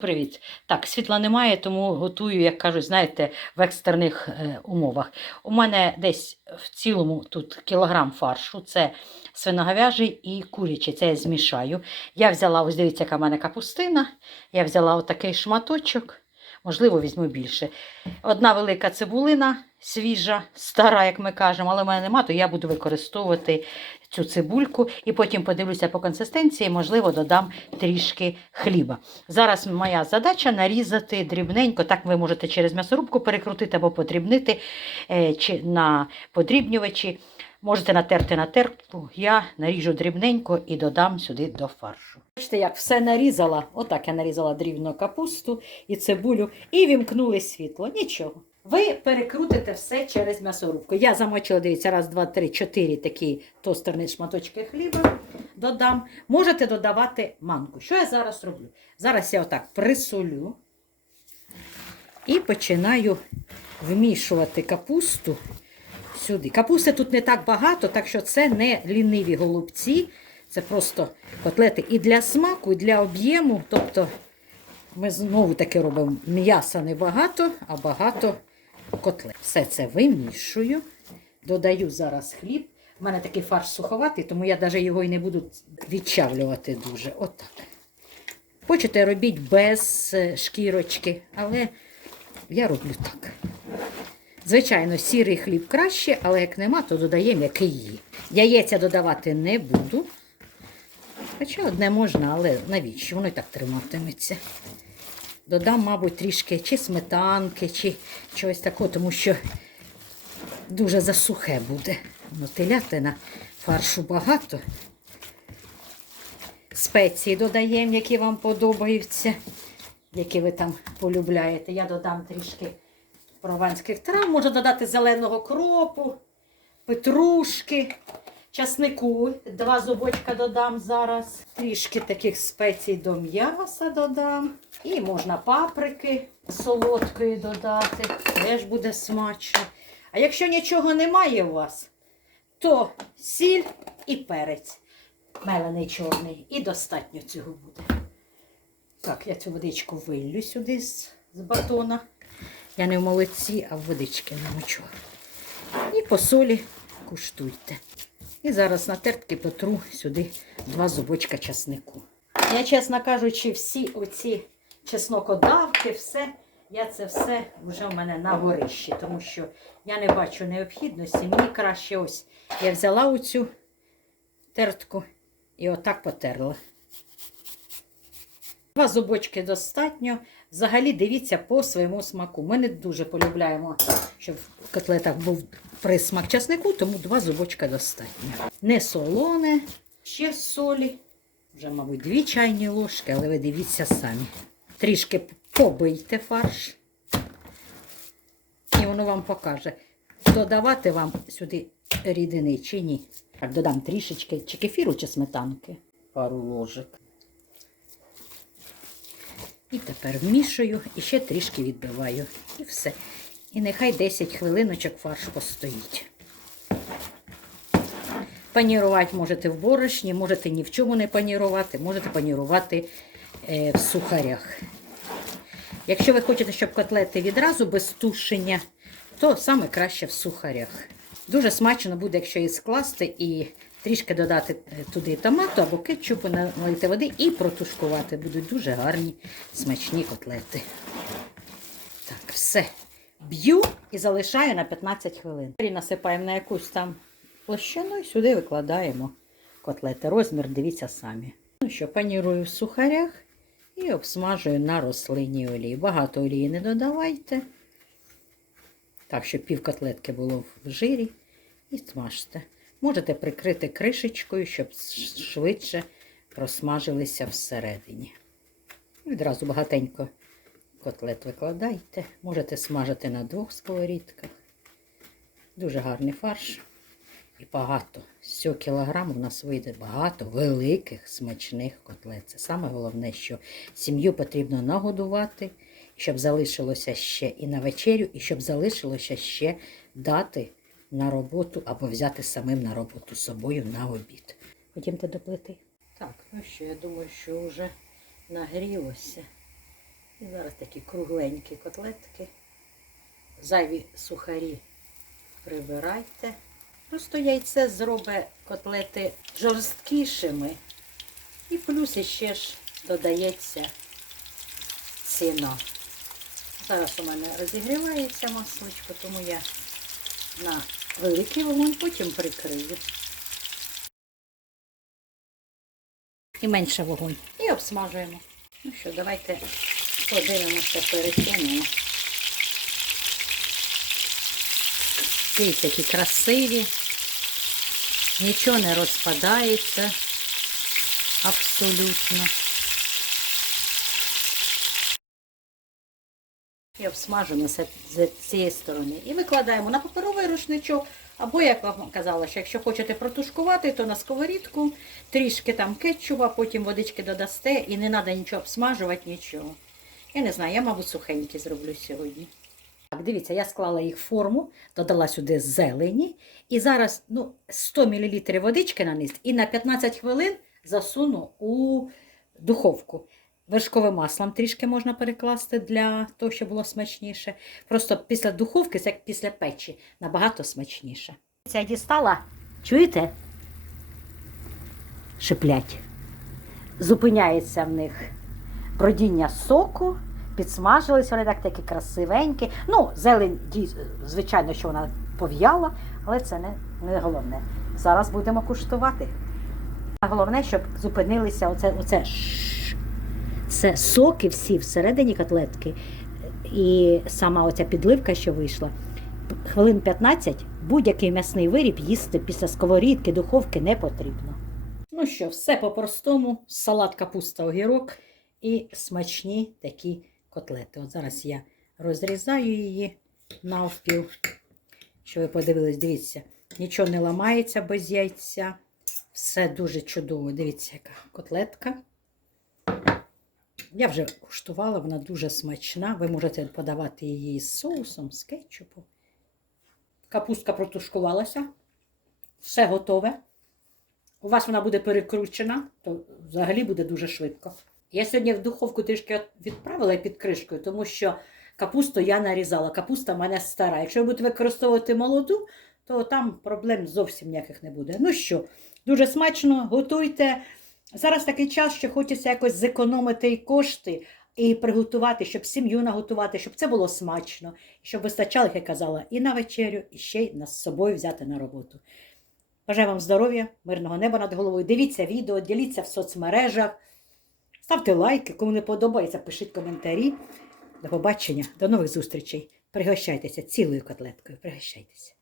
Привіт. Так, світла немає, тому готую, як кажуть, знаєте, в екстрених е, умовах. У мене десь в цілому тут кілограм фаршу. Це свиноговяжий і курячий. Це я змішаю. Я взяла, ось дивіться, яка в мене капустина. Я взяла отакий шматочок. Можливо, візьму більше. Одна велика цибулина, свіжа, стара, як ми кажемо, але в мене нема, то я буду використовувати цю цибульку і потім подивлюся по консистенції, можливо, додам трішки хліба. Зараз моя задача нарізати дрібненько. Так ви можете через м'ясорубку перекрутити або подрібнити е, чи на подрібнювачі. Можете натерти на терку, я наріжу дрібненько і додам сюди до фаршу. Бачите, як все нарізала, отак я нарізала дрібну капусту і цибулю, і вімкнули світло. Нічого. Ви перекрутите все через м'ясорубку. Я замочила, дивіться, раз, два, три, чотири такі тостерні шматочки хліба додам. Можете додавати манку. Що я зараз роблю? Зараз я отак присолю і починаю вмішувати капусту сюди. Капусти тут не так багато, так що це не ліниві голубці. Це просто котлети і для смаку, і для об'єму. Тобто ми знову таки робимо м'яса небагато, а багато котлет. Все це вимішую. Додаю зараз хліб. У мене такий фарш суховатий, тому я навіть його і не буду відчавлювати дуже. Отак. Хочете, робіть без е, шкірочки, але я роблю так. Звичайно, сірий хліб краще, але як нема, то додаємо який є. Яєця додавати не буду. Хоча одне можна, але навіщо? Воно і так триматиметься. Додам, мабуть, трішки чи сметанки, чи чогось такого, тому що дуже засухе буде. Ну, телятина, фаршу багато. Спеції додаємо, які вам подобаються, які ви там полюбляєте. Я додам трішки прованських трав, можу додати зеленого кропу, петрушки, часнику. Два зубочка додам зараз. Трішки таких спецій до м'яса додам. І можна паприки солодкої додати. Теж буде смачно. А якщо нічого немає у вас, то сіль і перець. Мелений чорний. І достатньо цього буде. Так, я цю водичку виллю сюди з, з батона. Я не в молодці, а в водички намочу. І по солі куштуйте. І зараз на тертки потру сюди два зубочка часнику. Я, чесно кажучи, всі оці чеснокодавки, все, я це все вже в мене на горищі, тому що я не бачу необхідності. Мені краще ось я взяла оцю тертку і отак потерла. Два зубочки достатньо. Взагалі дивіться по своєму смаку. Ми не дуже полюбляємо, щоб в котлетах був присмак часнику, тому два зубочка достатньо. Не солоне, ще солі. Вже, мабуть, дві чайні ложки, але ви дивіться самі. Трішки побийте фарш. І воно вам покаже, додавати вам сюди рідини чи ні. Так, додам трішечки чи кефіру, чи сметанки. Пару ложок. І тепер вмішую і ще трішки відбиваю. І все. І нехай 10 хвилиночок фарш постоїть. Панірувати можете в борошні, можете ні в чому не панірувати, можете панірувати е, в сухарях. Якщо ви хочете, щоб котлети відразу без тушення, то саме краще в сухарях. Дуже смачно буде, якщо її скласти і трішки додати е, туди томату або кетчупу, налити води і протушкувати. Будуть дуже гарні смачні котлети. Так, все. Б'ю і залишаю на 15 хвилин. Насипаємо на якусь там площину і сюди викладаємо котлети. Розмір дивіться самі. Ну що, панірую в сухарях і обсмажую на рослинній олії. Багато олії не додавайте. Так, щоб пів котлетки було в жирі. І смажте. Можете прикрити кришечкою, щоб швидше просмажилися всередині. Відразу багатенько котлет викладайте. Можете смажити на двох сковорідках. Дуже гарний фарш. І багато. З цього кілограму в нас вийде багато великих смачних котлет. Це саме головне, що сім'ю потрібно нагодувати, щоб залишилося ще і на вечерю, і щоб залишилося ще дати на роботу або взяти самим на роботу з собою на обід. Ходімте до плити. Так, ну що, я думаю, що вже нагрілося. І зараз такі кругленькі котлетки. Зайві сухарі прибирайте. Просто яйце зробить котлети жорсткішими. І плюс іще ж додається ціна. Зараз у мене розігрівається масличко, тому я на великий вогонь потім прикрию. І менше вогонь. І обсмажуємо. Ну що, давайте подивимося, перекинемо. Дивіться, які красиві. Нічого не розпадається абсолютно. І обсмажимо з цієї сторони. І викладаємо на паперовий рушничок. Або, як вам казала, що якщо хочете протушкувати, то на сковорідку трішки там кетчупа, потім водички додасте і не треба нічого обсмажувати, нічого. Я не знаю, я, мабуть, сухенькі зроблю сьогодні. Так, дивіться, я склала їх в форму, додала сюди зелені. І зараз ну, 100 мл водички наниз і на 15 хвилин засуну у духовку. Вершковим маслом трішки можна перекласти для того, щоб було смачніше. Просто після духовки, це як після печі, набагато смачніше. Ця дістала, чуєте? Шиплять. Зупиняється в них бродіння соку, підсмажились, вони так такі красивенькі. Ну, зелень, звичайно, що вона пов'яла, але це не, не головне. Зараз будемо куштувати. Головне, щоб зупинилися оце, оце це соки всі всередині котлетки. І сама оця підливка, що вийшла, хвилин 15 будь-який м'ясний виріб їсти після сковорідки, духовки не потрібно. Ну що, все по-простому. Салат, капуста, огірок і смачні такі котлети. От зараз я розрізаю її навпіл. Що ви подивились, дивіться, нічого не ламається без яйця. Все дуже чудово. Дивіться, яка котлетка. Я вже куштувала, вона дуже смачна. Ви можете подавати її з соусом, з кетчупом. Капустка протушкувалася. Все готове. У вас вона буде перекручена, то взагалі буде дуже швидко. Я сьогодні в духовку трішки відправила під кришкою, тому що капусту я нарізала. Капуста в мене стара. Якщо ви будете використовувати молоду, то там проблем зовсім ніяких не буде. Ну що, дуже смачно, готуйте. Зараз такий час, що хочеться якось зекономити і кошти і приготувати, щоб сім'ю наготувати, щоб це було смачно, щоб вистачало, як я казала, і на вечерю, і ще й нас з собою взяти на роботу. Бажаю вам здоров'я, мирного неба над головою. Дивіться відео, діліться в соцмережах, ставте лайки, кому не подобається, пишіть коментарі. До побачення, до нових зустрічей. Пригощайтеся цілою котлеткою. Пригощайтеся.